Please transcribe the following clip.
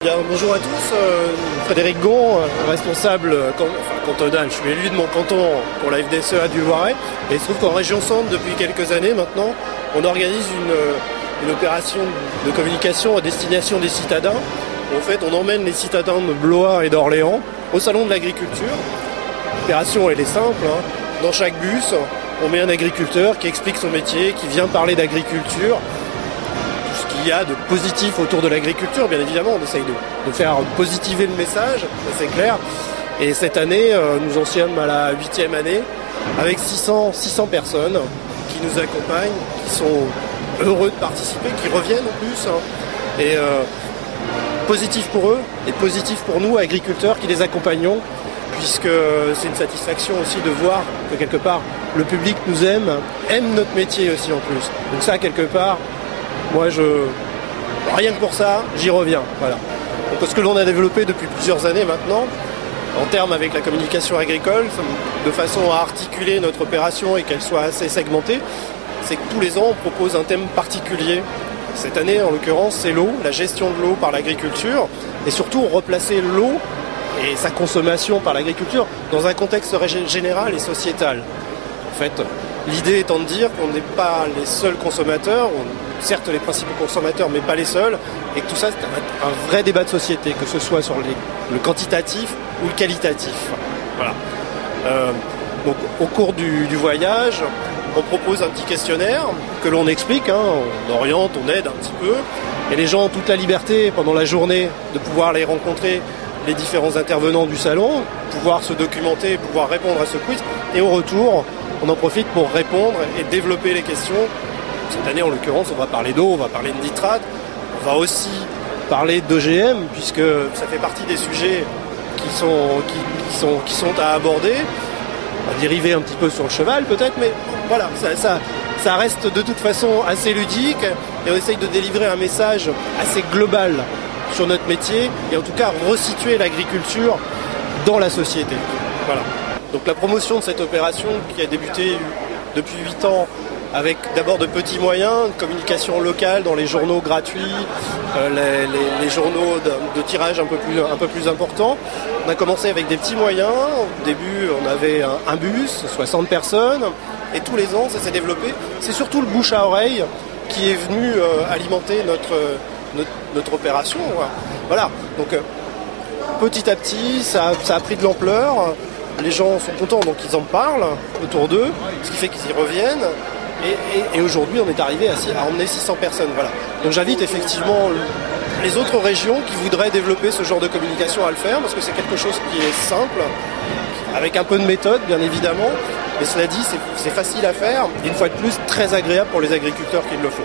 Bien, bonjour à tous, Frédéric Gon, responsable cantonal. Je suis élu de mon canton pour la FDSEA du Loiret. Et il se trouve qu'en région Centre, depuis quelques années maintenant, on organise une opération de communication à destination des citadins. En fait, on emmène les citadins de Blois et d'Orléans au salon de l'agriculture. L'opération, elle est simple, hein. Dans chaque bus, on met un agriculteur qui explique son métier, qui vient parler d'agriculture. Il y a de positif autour de l'agriculture, bien évidemment, on essaye de faire positiver le message, ça c'est clair. Et cette année, nous en sommes à la 8e année, avec 600 personnes qui nous accompagnent, qui sont heureux de participer, qui reviennent en plus. Hein. Et positif pour eux et positif pour nous, agriculteurs, qui les accompagnons, puisque c'est une satisfaction aussi de voir que quelque part, le public nous aime notre métier aussi en plus. Donc ça, quelque part, moi, rien que pour ça, j'y reviens. Voilà. Donc, ce que l'on a développé depuis plusieurs années maintenant, en termes avec la communication agricole, de façon à articuler notre opération et qu'elle soit assez segmentée, c'est que tous les ans, on propose un thème particulier. Cette année, en l'occurrence, c'est l'eau, la gestion de l'eau par l'agriculture, et surtout replacer l'eau et sa consommation par l'agriculture dans un contexte général et sociétal. En fait, l'idée étant de dire qu'on n'est pas les seuls consommateurs, certes les principaux consommateurs, mais pas les seuls, et que tout ça, c'est un vrai débat de société, que ce soit sur le quantitatif ou le qualitatif. Voilà. Donc, au cours du voyage, on propose un petit questionnaire que l'on explique, hein, on oriente, on aide un petit peu, et les gens ont toute la liberté pendant la journée de pouvoir aller rencontrer les différents intervenants du salon, pouvoir se documenter, pouvoir répondre à ce quiz, et au retour, on en profite pour répondre et développer les questions. Cette année, en l'occurrence, on va parler d'eau, on va parler de nitrate, on va aussi parler d'OGM, puisque ça fait partie des sujets qui sont à aborder. On va dériver un petit peu sur le cheval peut-être, mais voilà, ça reste de toute façon assez ludique, et on essaye de délivrer un message assez global sur notre métier, et en tout cas resituer l'agriculture dans la société. Voilà. Donc la promotion de cette opération qui a débuté depuis 8 ans avec d'abord de petits moyens, de communication locale dans les journaux gratuits, les journaux de tirage un peu plus important. On a commencé avec des petits moyens. Au début, on avait un bus, 60 personnes, et tous les ans, ça s'est développé. C'est surtout le bouche à oreille qui est venu alimenter notre opération. Voilà. Donc petit à petit, ça a pris de l'ampleur. Les gens sont contents, donc ils en parlent autour d'eux, ce qui fait qu'ils y reviennent. Et aujourd'hui, on est arrivé à emmener 600 personnes. Voilà. Donc j'invite effectivement les autres régions qui voudraient développer ce genre de communication à le faire, parce que c'est quelque chose qui est simple, avec un peu de méthode, bien évidemment. Mais cela dit, c'est facile à faire, et une fois de plus, très agréable pour les agriculteurs qui le font.